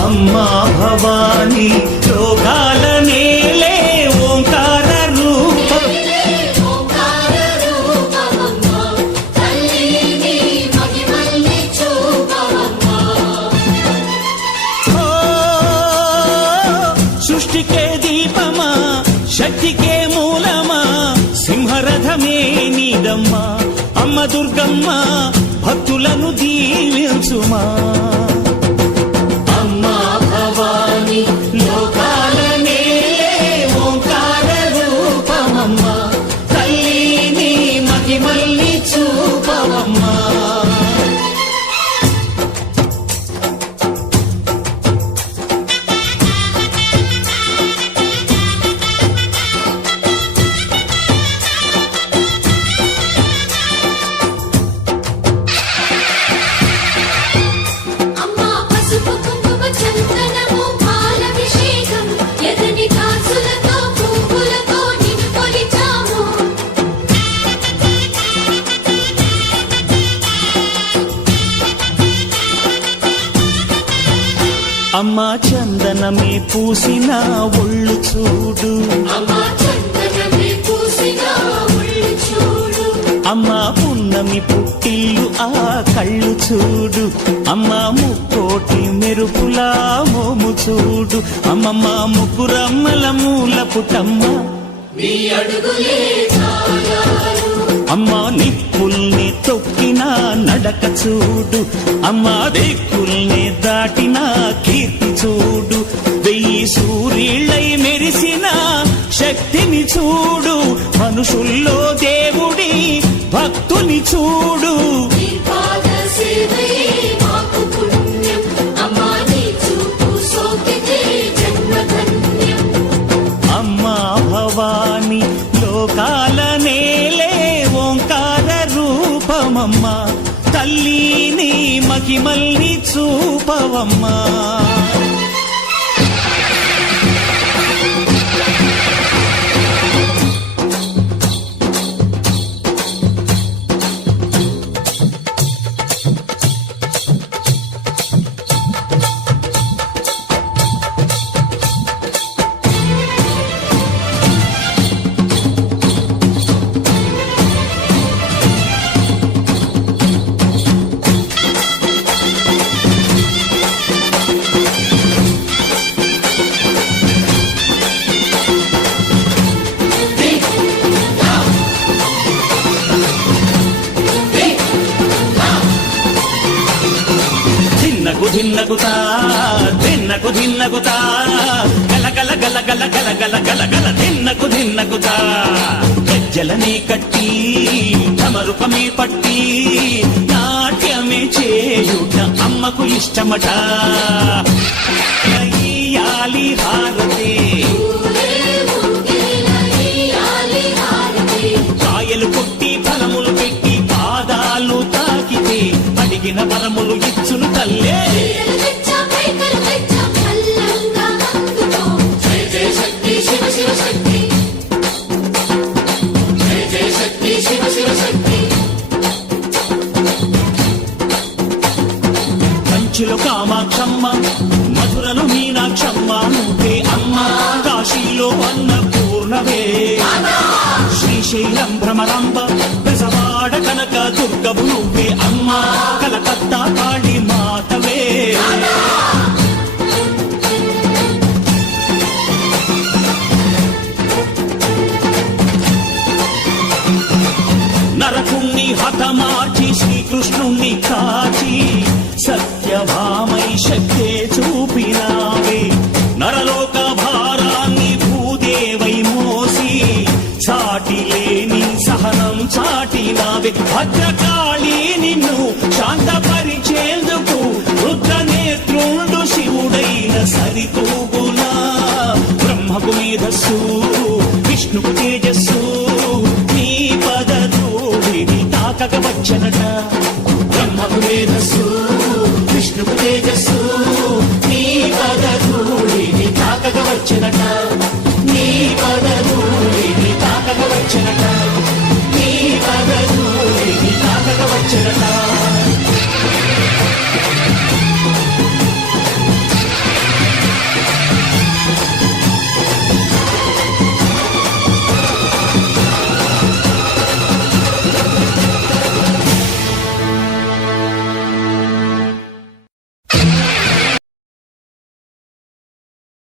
అమ్మా భవాని లోకాల నేలే ఓంకార రూపం సృష్టికే దీపమా శక్తికే మూలమా సింహరథమే నీదమ్మా అమ్మ దుర్గమ్మ భక్తులను దీవించుమా లోకాల నేలే ఓంకార రూపమమ్మా తల్లిని మహిమల్ని చూపవమ్మా అమ్మా చందనమే పూసిన ఒళ్ళు చూడు అమ్మా పున్నమి పుట్టిల్లు ఆ కళ్ళు చూడు అమ్మా ముక్కోటి మెరుపులా మోము చూడు అమ్మమ్మ ముగ్గురమ్మల మూల పుటమ్మ అమ్మా నిప్పుల్ని తొక్కిన నడక చూడు అమ్మా దిక్కుల్ని దాటిన కీర్తి చూడు 1000 సూర్యుళ్ళై మెరిసిన శక్తిని చూడు మనుషుల్లో దేవుడి భక్తుని చూడు అమ్మా భవాని లోకాల నేలే ఓంకార రూపమమ్మా తల్లిని మహిమల్ని చూపవమ్మా ధిన్నగుతా ధిన్నకు ధిన్నగుతా గల గల గల గల గల గల గల గల ధిన్నగుతా గజ్జలనే కట్టి ఢమరుకమే పట్టి నాట్యమే చేయుట అమ్మకు ఇష్టమట ఇయ్యాలి హారతి కాయలు కొట్టి ఫలములు పెట్టి పాదాలు తాకితే అడిగిన వరములు ఇచ్చును తల్లే కంచిలో కామాక్షమ్మ మధురలో మీనాక్షమ్మ నువ్వే అమ్మ కాశీలో అన్నపూర్ణవే శ్రీశైలం భ్రమరాంబ బెజవాడ కనక దుర్గవు నువ్వే అమ్మ కలకత్తా కాళీ మాతవే నరకుణ్ణి హతమార్చి శ్రీకృష్ణుణ్ణి కాచి సత్యభామై శక్తే చూపినావే నరలోక భారాన్ని భూదేవై మోసి చాటి లేని సహనం చాటినావే భద్రకాళి నిన్ను శాంతపరిచేందుకు రుద్రనేత్రుండు శివుడైన సరితూగునా బ్రహ్మకు మేధస్సు విష్ణుకు తేజస్సు నీ పదధూళిని తాకక వచ్చనట బ్రహ్మకు మేధస్సు విష్ణుకు తేజస్సు నీ పదధూళిని తాకక వచ్చెనట